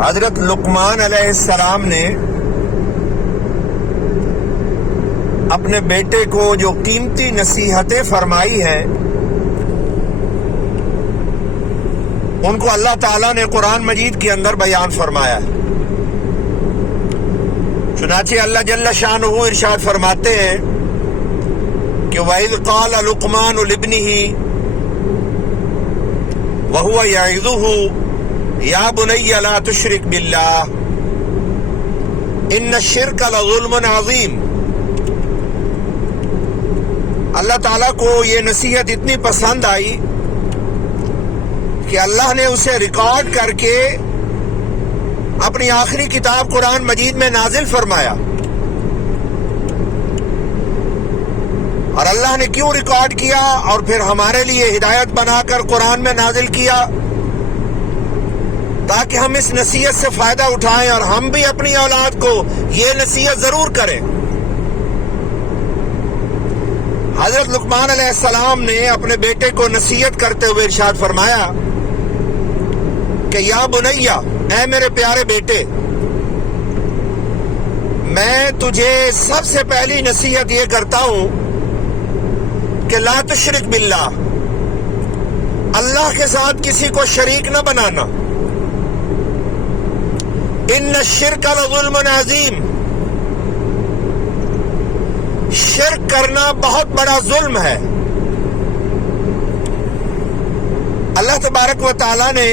حضرت لقمان علیہ السلام نے اپنے بیٹے کو جو قیمتی نصیحتیں فرمائی ہیں ان کو اللہ تعالیٰ نے قرآن مجید کے اندر بیان فرمایا ہے۔ چنانچہ اللہ جل شانہ ارشاد فرماتے ہیں کہ وَإِذْ قَالَ لُقْمَانُ لِابْنِهِ وَهُوَ يَعِظُهُ يَا بُنَيَّ لَا تُشْرِكْ بِاللَّهِ إِنَّ الشِّرْكَ لَظُلْمٌ عَظِيمٌ۔ اللہ تعالیٰ کو یہ نصیحت اتنی پسند آئی کہ اللہ نے اسے ریکارڈ کر کے اپنی آخری کتاب قرآن مجید میں نازل فرمایا۔ اور اللہ نے کیوں ریکارڈ کیا اور پھر ہمارے لیے ہدایت بنا کر قرآن میں نازل کیا؟ تاکہ ہم اس نصیحت سے فائدہ اٹھائیں اور ہم بھی اپنی اولاد کو یہ نصیحت ضرور کریں۔ حضرت لقمان علیہ السلام نے اپنے بیٹے کو نصیحت کرتے ہوئے ارشاد فرمایا کہ یا بنیا، اے میرے پیارے بیٹے، میں تجھے سب سے پہلی نصیحت یہ کرتا ہوں کہ لا تشرک باللہ، اللہ کے ساتھ کسی کو شریک نہ بنانا۔ ان الشرک لظلم عظیم، شرک کرنا بہت بڑا ظلم ہے۔ اللہ تبارک و تعالیٰ نے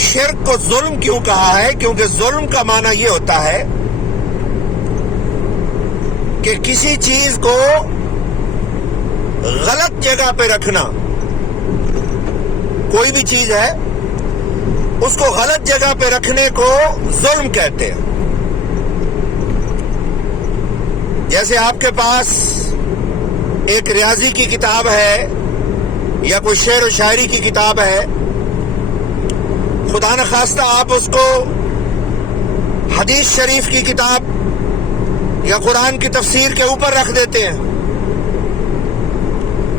شرک کو ظلم کیوں کہا ہے؟ کیونکہ ظلم کا معنی یہ ہوتا ہے کہ کسی چیز کو غلط جگہ پہ رکھنا۔ کوئی بھی چیز ہے اس کو غلط جگہ پہ رکھنے کو ظلم کہتے ہیں۔ جیسے آپ کے پاس ایک ریاضی کی کتاب ہے یا کوئی شعر و شاعری کی کتاب ہے، خدا نخواستہ آپ اس کو حدیث شریف کی کتاب یا قرآن کی تفسیر کے اوپر رکھ دیتے ہیں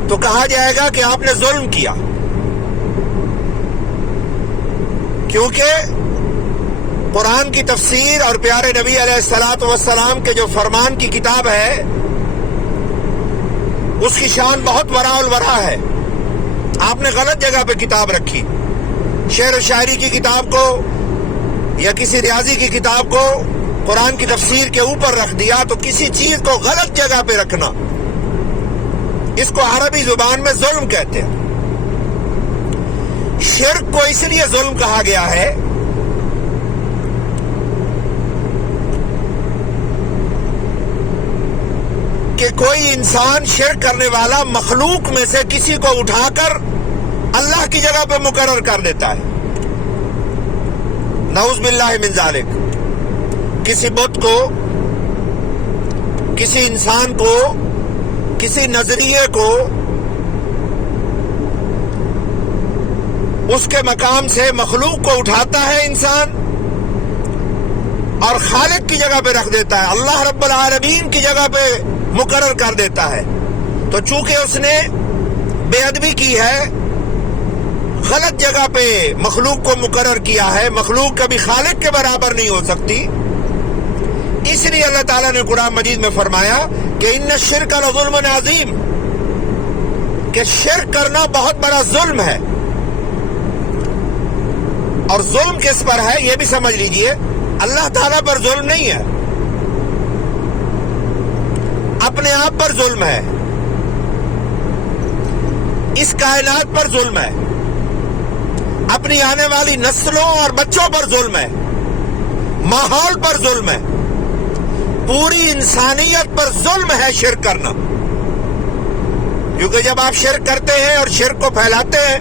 تو کہا جائے گا کہ آپ نے ظلم کیا، کیونکہ قرآن کی تفسیر اور پیارے نبی علیہ الصلاۃ والسلام کے جو فرمان کی کتاب ہے اس کی شان بہت وراء الورا ہے۔ آپ نے غلط جگہ پہ کتاب رکھی، شعر و شاعری کی کتاب کو یا کسی ریاضی کی کتاب کو قرآن کی تفسیر کے اوپر رکھ دیا تو کسی چیز کو غلط جگہ پہ رکھنا، اس کو عربی زبان میں ظلم کہتے ہیں۔ شرک کو اس لیے ظلم کہا گیا ہے کہ کوئی انسان شرک کرنے والا مخلوق میں سے کسی کو اٹھا کر اللہ کی جگہ پہ مقرر کر دیتا ہے، نعوذ باللہ من ذالک۔ کسی بت کو، کسی انسان کو، کسی نظریے کو اس کے مقام سے مخلوق کو اٹھاتا ہے انسان اور خالق کی جگہ پہ رکھ دیتا ہے، اللہ رب العالمین کی جگہ پہ مقرر کر دیتا ہے۔ تو چونکہ اس نے بے ادبی کی ہے، غلط جگہ پہ مخلوق کو مقرر کیا ہے، مخلوق کبھی خالق کے برابر نہیں ہو سکتی، اس لیے اللہ تعالیٰ نے قرآن مجید میں فرمایا کہ ان الشرک لظلم عظیم، کہ شرک کرنا بہت بڑا ظلم ہے۔ اور ظلم کس پر ہے یہ بھی سمجھ لیجئے، اللہ تعالیٰ پر ظلم نہیں ہے، اپنے آپ پر ظلم ہے، اس کائنات پر ظلم ہے، اپنی آنے والی نسلوں اور بچوں پر ظلم ہے، ماحول پر ظلم ہے، پوری انسانیت پر ظلم ہے شرک کرنا۔ کیونکہ جب آپ شرک کرتے ہیں اور شرک کو پھیلاتے ہیں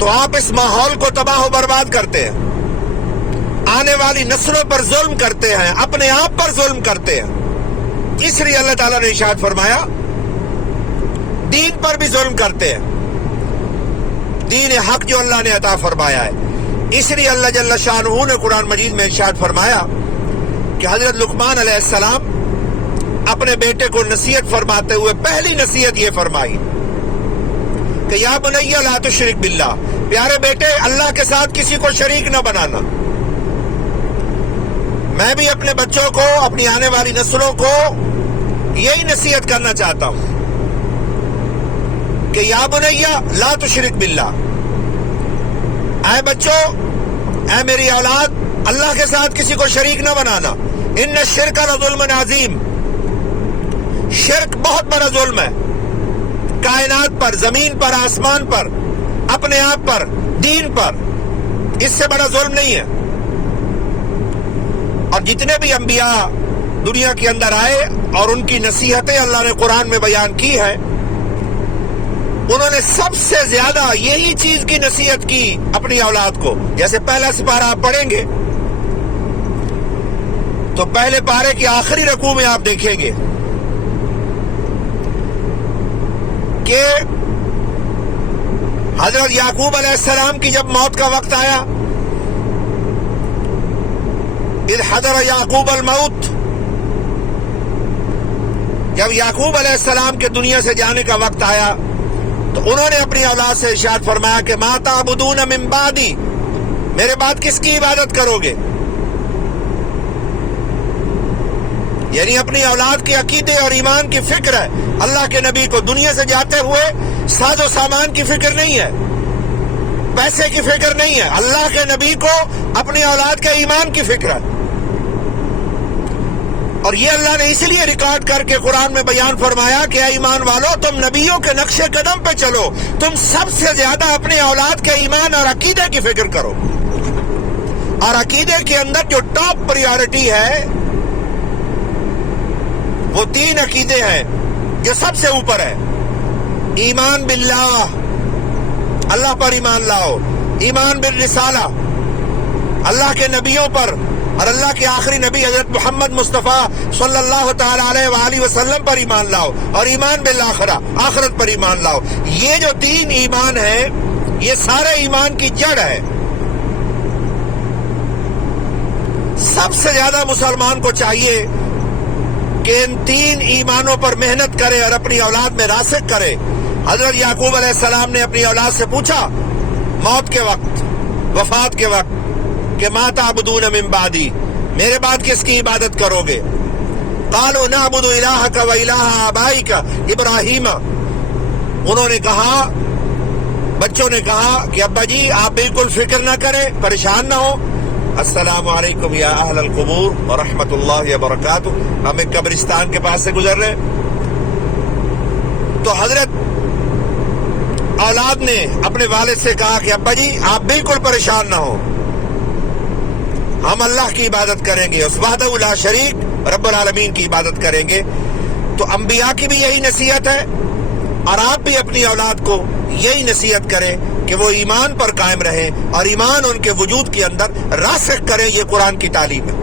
تو آپ اس ماحول کو تباہ و برباد کرتے ہیں، آنے والی نسلوں پر ظلم کرتے ہیں، اپنے آپ پر ظلم کرتے ہیں۔ اس لیے اللہ تعالیٰ نے ارشاد فرمایا دین پر بھی ظلم کرتے ہیں، دین حق جو اللہ نے عطا فرمایا ہے۔ اس لیے اللہ جل شانہ نے قرآن مجید میں ارشاد فرمایا کہ حضرت لقمان علیہ السلام اپنے بیٹے کو نصیحت فرماتے ہوئے پہلی نصیحت یہ فرمائی کہ یا بنی لا تشرک باللہ، پیارے بیٹے اللہ کے ساتھ کسی کو شریک نہ بنانا۔ میں بھی اپنے بچوں کو، اپنی آنے والی نسلوں کو یہی نصیحت کرنا چاہتا ہوں کہ یا بنی لا تشرک باللہ، اے بچوں، اے میری اولاد، اللہ کے ساتھ کسی کو شریک نہ بنانا۔ ان الشرک لظلم عظیم، شرک بہت بڑا ظلم ہے، کائنات پر، زمین پر، آسمان پر، اپنے آپ پر، دین پر، اس سے بڑا ظلم نہیں ہے۔ اور جتنے بھی انبیاء دنیا کے اندر آئے اور ان کی نصیحتیں اللہ نے قرآن میں بیان کی ہے، انہوں نے سب سے زیادہ یہی چیز کی نصیحت کی اپنی اولاد کو۔ جیسے پہلا سپارہ آپ پڑھیں گے تو پہلے پارے کی آخری رکوع میں آپ دیکھیں گے کہ حضرت یعقوب علیہ السلام کی جب موت کا وقت آیا، اذ حضر یعقوب الموت، جب یعقوب علیہ السلام کے دنیا سے جانے کا وقت آیا تو انہوں نے اپنی اولاد سے ارشاد فرمایا کہ ما تعبدون من بعدی، میرے بعد کس کی عبادت کرو گے؟ یعنی اپنی اولاد کے عقیدے اور ایمان کی فکر ہے۔ اللہ کے نبی کو دنیا سے جاتے ہوئے ساز و سامان کی فکر نہیں ہے، پیسے کی فکر نہیں ہے، اللہ کے نبی کو اپنی اولاد کے ایمان کی فکر ہے۔ اور یہ اللہ نے اس لیے ریکارڈ کر کے قرآن میں بیان فرمایا کہ اے ایمان والو، تم نبیوں کے نقش قدم پہ چلو، تم سب سے زیادہ اپنے اولاد کے ایمان اور عقیدے کی فکر کرو۔ اور عقیدے کے اندر جو ٹاپ پریارٹی ہے وہ 3 عقیدے ہیں جو سب سے اوپر ہے۔ ایمان باللہ، اللہ پر ایمان لاؤ، ایمان بالرسالہ، اللہ کے نبیوں پر اور اللہ کے آخری نبی حضرت محمد مصطفیٰ صلی اللہ تعالی علیہ وآلہ وسلم پر ایمان لاؤ، اور ایمان بالآخرہ، آخرت پر ایمان لاؤ۔ یہ جو 3 ایمان ہیں یہ سارے ایمان کی جڑ ہے۔ سب سے زیادہ مسلمان کو چاہیے کہ ان 3 ایمانوں پر محنت کرے اور اپنی اولاد میں راسخ کرے۔ حضرت یعقوب علیہ السلام نے اپنی اولاد سے پوچھا موت کے وقت، وفات کے وقت، کہ ما تعبدون من بعدی، میرے بعد کس کی عبادت کرو گے؟ قالوا نعبد الہک و الہ آبائک ابراہیم، انہوں نے کہا، بچوں نے کہا کہ ابا جی آپ بالکل فکر نہ کریں، پریشان نہ ہو۔ السلام علیکم یا اہل القبور ورحمۃ اللہ وبرکاتہ، ہم ایک قبرستان کے پاس سے گزر رہے ہیں۔ تو حضرت اولاد نے اپنے والد سے کہا کہ ابا جی آپ بالکل پریشان نہ ہو، ہم اللہ کی عبادت کریں گے، اس وحدہ لا شریک رب العالمین کی عبادت کریں گے۔ تو انبیاء کی بھی یہی نصیحت ہے، اور آپ بھی اپنی اولاد کو یہی نصیحت کریں کہ وہ ایمان پر قائم رہیں اور ایمان ان کے وجود کے اندر راسخ کریں۔ یہ قرآن کی تعلیم ہے۔